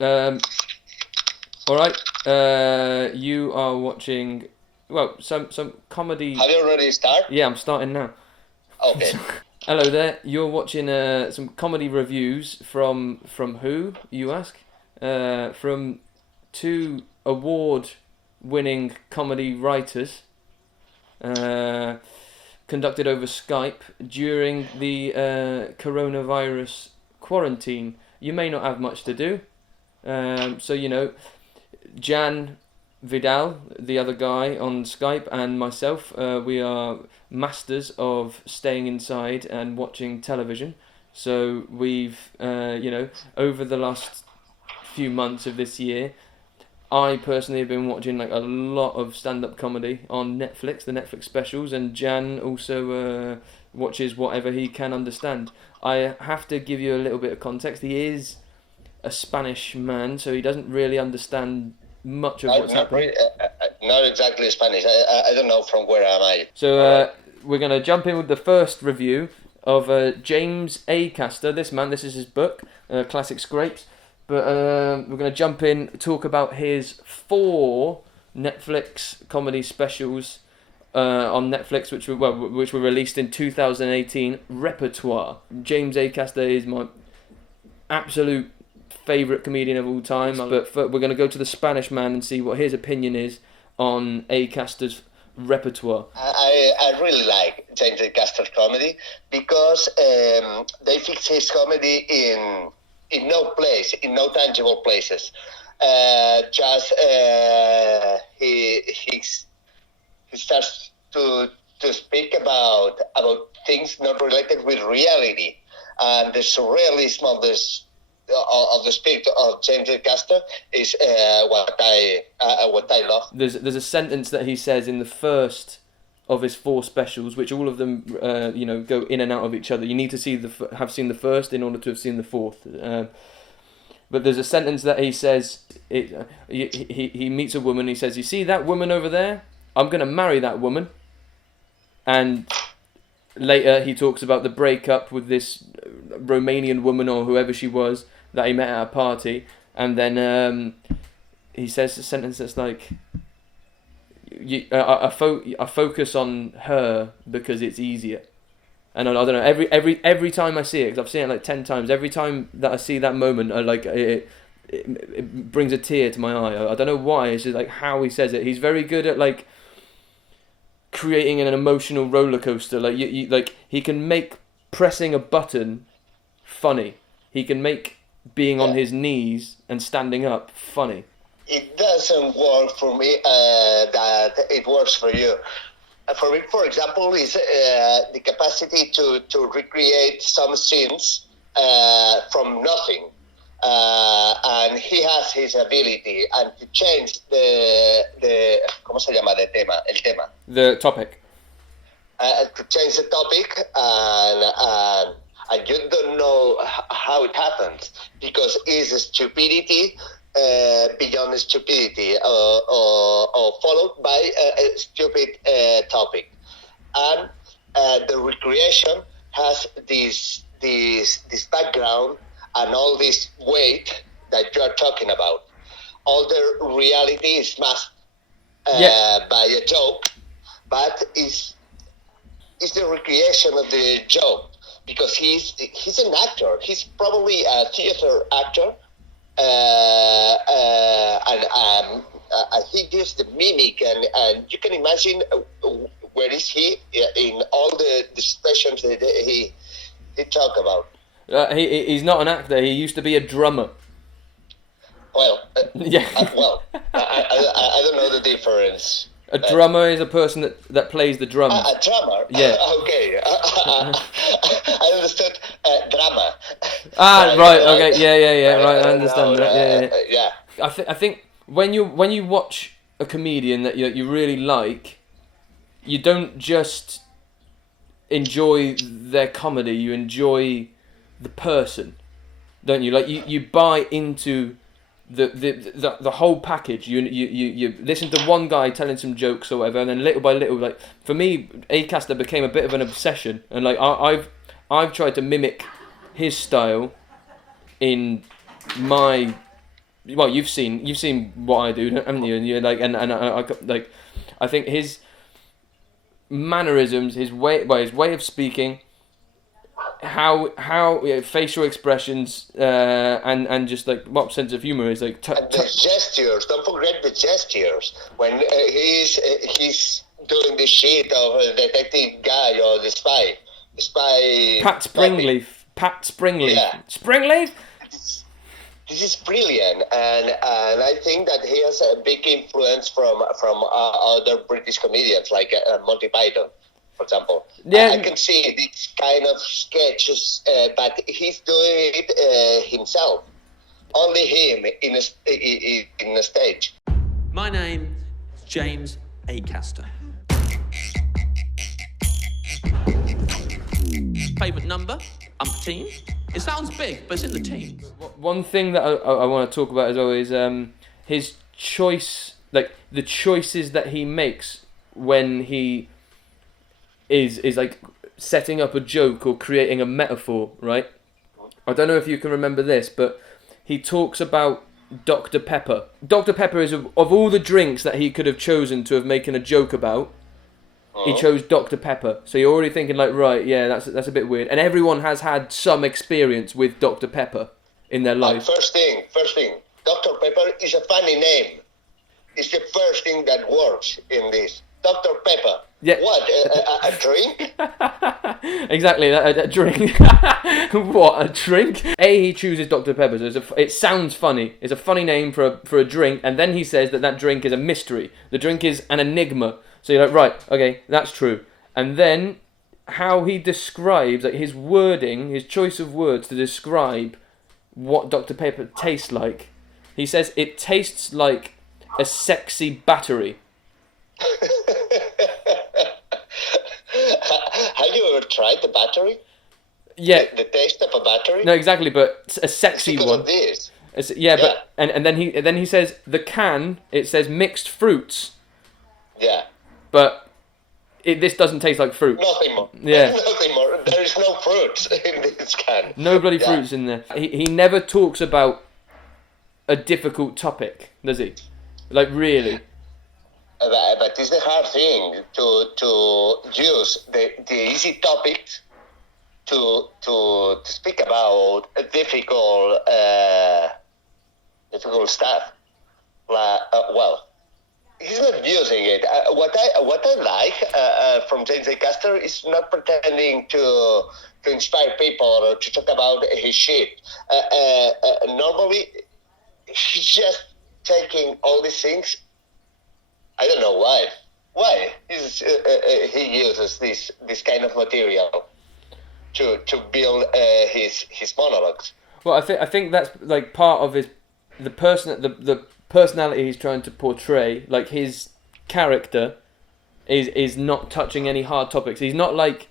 All right. You are watching. Well, some comedy. Have you already started? Yeah, I'm starting now. Okay. Hello there. You're watching some comedy reviews from who, you ask? From two award-winning comedy writers. Conducted over Skype during the coronavirus quarantine. You may not have much to do, so Jan, Vidal, the other guy on Skype, and myself, we are masters of staying inside and watching television. So we've, over the last few months of this year, I personally have been watching like a lot of stand-up comedy on Netflix, the Netflix specials, and Jan also watches whatever he can understand. I have to give you a little bit of context. He is a Spanish man, so he doesn't really understand much of what's happening. Not exactly Spanish. I don't know from where am I. So we're going to jump in with the first review of James Acaster. This is his book, Classic Scrapes. But we're going to jump in, talk about his 4 Netflix comedy specials on Netflix, which were released in 2018. Repertoire. James Acaster is my absolute favourite comedian of all time. But we're going to go to the Spanish man and see what his opinion is on Acaster's Repertoire. I really like James Acaster's comedy because they fix his comedy in no place, in no tangible places. He starts to speak about things not related with reality, and the surrealism of the spirit of James Acaster is what I love. There's a sentence that he says in the first of his 4 specials, which all of them go in and out of each other. You need to have seen the first in order to have seen the 4th. But there's a sentence that he says. He meets a woman. He says, "You see that woman over there? I'm gonna marry that woman." And later he talks about the breakup with this Romanian woman or whoever she was that he met at a party, and then he says a sentence that's like, I focus on her because it's easier. And I don't know, every time I see it, because I've seen it like 10 times, every time that I see that moment, I like it brings a tear to my eye. I don't know why, it's just like how he says it. He's very good at like creating an emotional roller coaster. Like you like he can make pressing a button funny. He can make being on his knees and standing up funny. It doesn't work for me that it works for you. For me, for example, is the capacity to recreate some scenes from nothing. And he has his ability and to change the ¿cómo se llama? El tema. The topic. To change the topic and you don't know how it happens because it's stupidity beyond stupidity or followed by a stupid topic. And the recreation has this background and all this weight that you are talking about. All the reality is masked by a joke, but it's the recreation of the joke because he's an actor. He's probably a theater actor, and he gives the mimic, and you can imagine where is he in all the expressions that he talk about. He's not an actor. He used to be a drummer. Well, yeah. I don't know the difference. A drummer is a person that plays the drums. A drummer? Yeah. Okay. I understood drama. Right. Okay. Yeah. Right. I understand that. Yeah. I think when you watch a comedian that you really like, you don't just enjoy their comedy. You enjoy the person, don't you? Like you buy into the whole package. You listen to one guy telling some jokes or whatever, and then little by little, like for me, Acaster became a bit of an obsession, and like I've tried to mimic his style in my well, you've seen what I do, haven't you? And you're like, and I like, I think his mannerisms, his way of speaking, how facial expressions, and just like what sense of humor is like. And the gestures. Don't forget the gestures when he's doing the shit of a detective guy or the spy. The spy. Pat Springleaf. Yeah. Springleaf. This is brilliant, and I think that he has a big influence from other British comedians like Monty Python, for example. Yeah, I can see these kind of sketches, but he's doing it himself. Only him in a stage. My name is James Acaster. Favourite number? Umpteen. It sounds big, but it's in the teens. One thing that I want to talk about as well is his choice, like the choices that he makes when he is like setting up a joke or creating a metaphor, right? I don't know if you can remember this, but he talks about Dr. Pepper. Dr. Pepper is of all the drinks that he could have chosen to have making a joke about, he chose Dr. Pepper. So you're already thinking like, right, yeah, that's a bit weird. And everyone has had some experience with Dr. Pepper in their life. First thing, Dr. Pepper is a funny name. It's the first thing that works in this. Dr. Pepper. Yeah. What, a drink? Exactly, a drink. What, a drink? He chooses Dr. Pepper, so it sounds funny. It's a funny name for a drink, and then he says that drink is a mystery. The drink is an enigma. So you're like, right, okay, that's true. And then how he describes, like his wording, his choice of words to describe what Dr. Pepper tastes like. He says it tastes like a sexy battery. Have you ever tried the battery? Yeah. The taste of a battery? No, exactly, but a sexy it's because one. Of this. Yeah, but and then he says the can, it says mixed fruits. Yeah. But this doesn't taste like fruit. Nothing more. Yeah. Nothing more. There is no fruit in this can. No bloody fruits in there. He never talks about a difficult topic, does he? Like, really? But it's the hard thing to use the easy topics to speak about difficult stuff. Well, he's not using it. What I like from James Acaster is not pretending to inspire people or to talk about his shit. Normally, he's just taking all these things. I don't know why. Why he uses this kind of material to build his monologues? Well, I think that's like part of the personality he's trying to portray. Like his character is not touching any hard topics. He's not like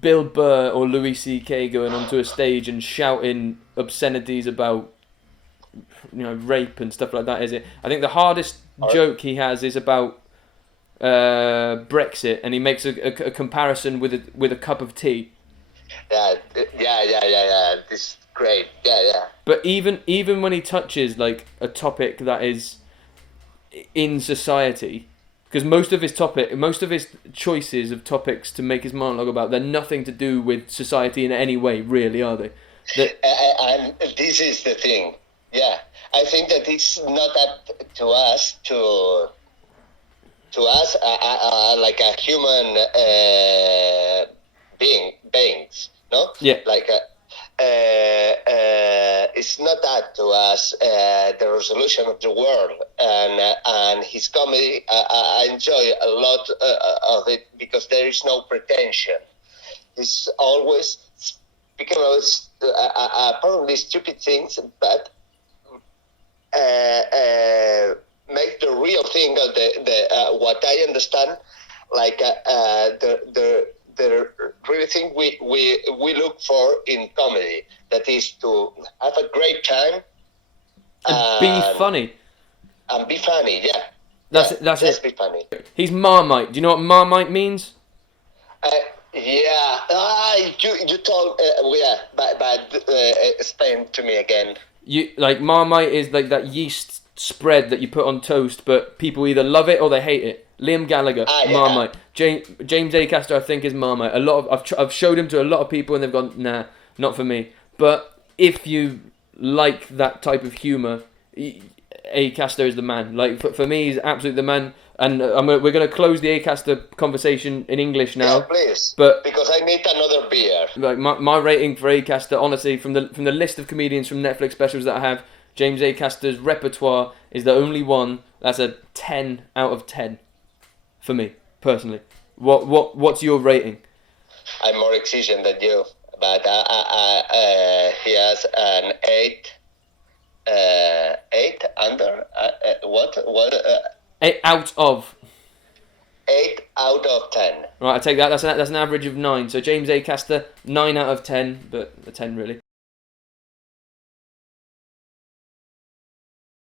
Bill Burr or Louis C.K. going onto a stage and shouting obscenities about rape and stuff like that, is it? I think the hardest joke he has is about Brexit, and he makes a comparison with a cup of tea. Yeah. This is great. Yeah. But even when he touches like a topic that is in society, because most of his choices of topics to make his monologue about, they're nothing to do with society in any way, really, are they? And this is the thing. Yeah, I think that it's not up to us like a human beings, no? Yeah. Like it's not up to us the resolution of the world, and his comedy. I enjoy a lot of it because there is no pretension. He's always speaking about apparently stupid things, but make the real thing of the what I understand, like the really thing we look for in comedy, that is to have a great time and be funny. And be funny, yeah. That's just it. Be funny. He's Marmite. Do you know what Marmite means? Yeah. You told but explain to me again. you like Marmite is like that yeast spread that you put on toast, but people either love it or they hate it. Liam Gallagher, yeah. Marmite. James Acaster, I think, is Marmite. A lot of I've showed him to a lot of people and they've gone, nah, not for me. But if you like that type of humour, Acaster is the man. Like for me, he's absolutely the man. And we're going to close the Acaster conversation in English now. Yeah, please. But because I need another beer. Like my rating for Acaster, honestly, from the list of comedians from Netflix specials that I have, James Acaster's Repertoire is the only one that's a 10 out of 10 for me personally. What's your rating? I'm more exigent than you, but he has an 8. 8 under. What? 8 out of. 8 out of 10. Right, I take that. That's an average of 9. So James Acaster, 9 out of 10, but a 10 really.